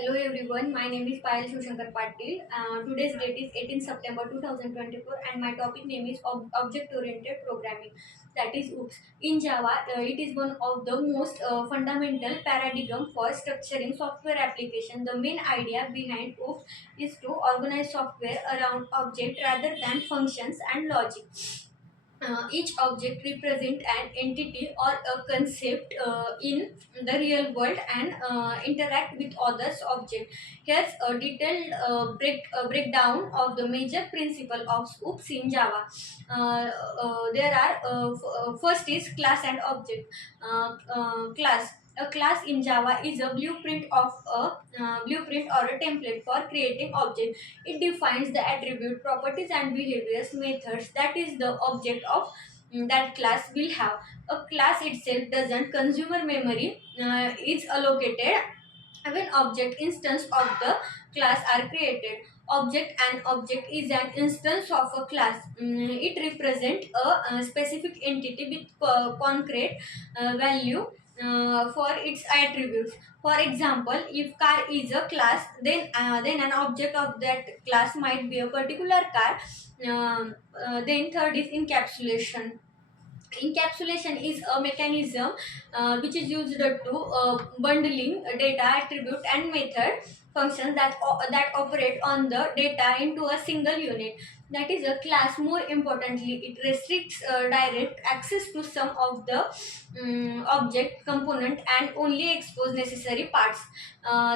Hello everyone, my name is Payal Shushankar Patil. Today's date is 18 September 2024 and my topic name is Object Oriented Programming, that is OOPS. In Java, it is one of the most fundamental paradigm for structuring software application. The main idea behind OOPS is to organize software around object rather than functions and logic. Each object represent an entity or a concept in the real world and interact with others object. Here's a detailed breakdown of the major principle of OOPS in Java. There are first is class and object. Class, a class in Java is a blueprint or a template for creating object. It defines the attribute, properties, and behaviors methods that is the object of that class will have. A class itself doesn't consumer memory is allocated when object instance of the class are created. Object and object is an instance of a class. It represent a specific entity with concrete value for its attributes. For example, if car is a class, then an object of that class might be a particular car. Then third is encapsulation. Encapsulation is a mechanism which is used to bundling data, attribute, and method functions that operate on the data into a single unit. That is a class. More importantly, it restricts direct access to some of the object component and only expose necessary parts.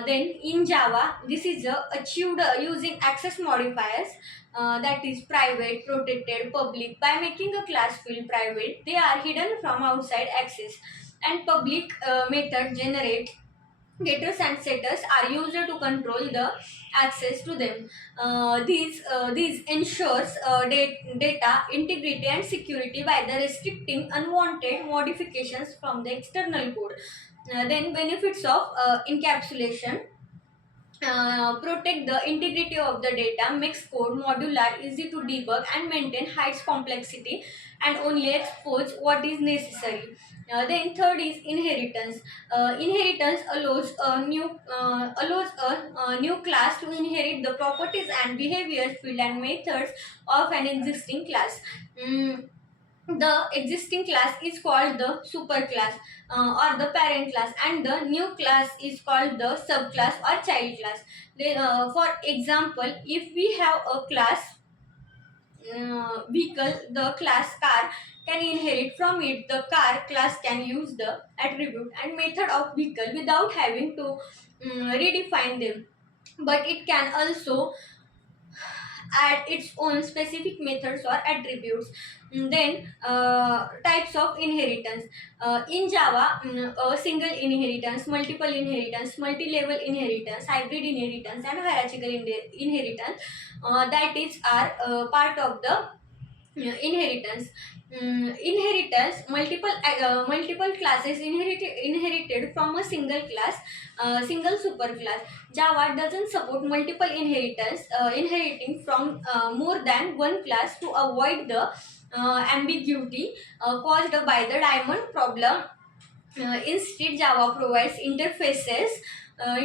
Then in Java, this is achieved using access modifiers, that is private, protected, public. By making a class field private, they are hidden from outside access, and public method generate getters and setters are used to control the access to them. These ensures data integrity and security by the restricting unwanted modifications from the external code. Then benefits of encapsulation: protect the integrity of the data, makes code modular, easy to debug and maintain, hides complexity, and only expose what is necessary. Then third is inheritance. Inheritance allows a new class to inherit the properties and behaviors, field, and methods of an existing class. The existing class is called the superclass or the parent class, and the new class is called the subclass or child class. For example, if we have a class vehicle, the class car can inherit from it. The car class can use the attribute and method of vehicle without having to redefine them, but it can also add its own specific methods or attributes. Then types of inheritance. In Java, a single inheritance, multiple inheritance, multi-level inheritance, hybrid inheritance, and hierarchical inheritance, that is are part of the inheritance. Inheritance, multiple classes inherited from a single class, single superclass. Java doesn't support multiple inheriting from more than one class to avoid the ambiguity caused by the diamond problem. Instead, Java provides interfaces to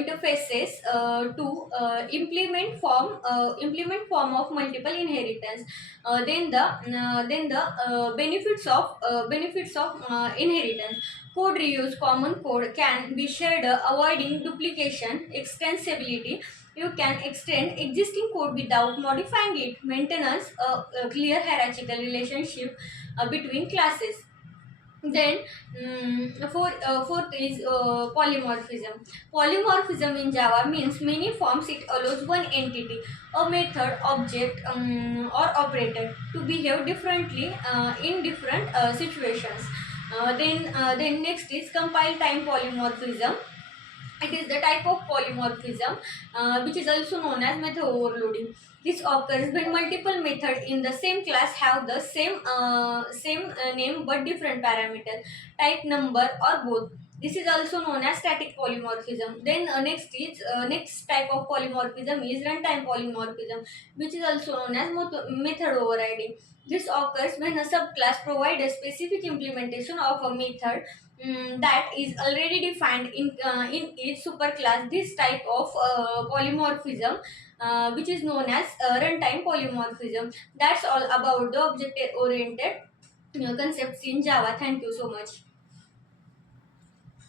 implement form of multiple inheritance. Then the benefits of inheritance: code reuse. Common code can be shared, avoiding duplication. Extensibility: you can extend existing code without modifying it. Maintenance: a clear hierarchical relationship between classes. Then fourth is polymorphism. Polymorphism in Java means many forms. It allows one entity, a method, object, or operator to behave differently in different situations. Then next is compile time polymorphism. It is the type of polymorphism which is also known as method overloading. This occurs when multiple methods in the same class have the same name but different parameters, type, number, or both. This is also known as static polymorphism. Then next type of polymorphism is runtime polymorphism, which is also known as method overriding. This occurs when a subclass provides a specific implementation of a method that is already defined in its superclass. This type of polymorphism, which is known as runtime polymorphism. That's all about the object oriented concepts in Java. Thank you so much.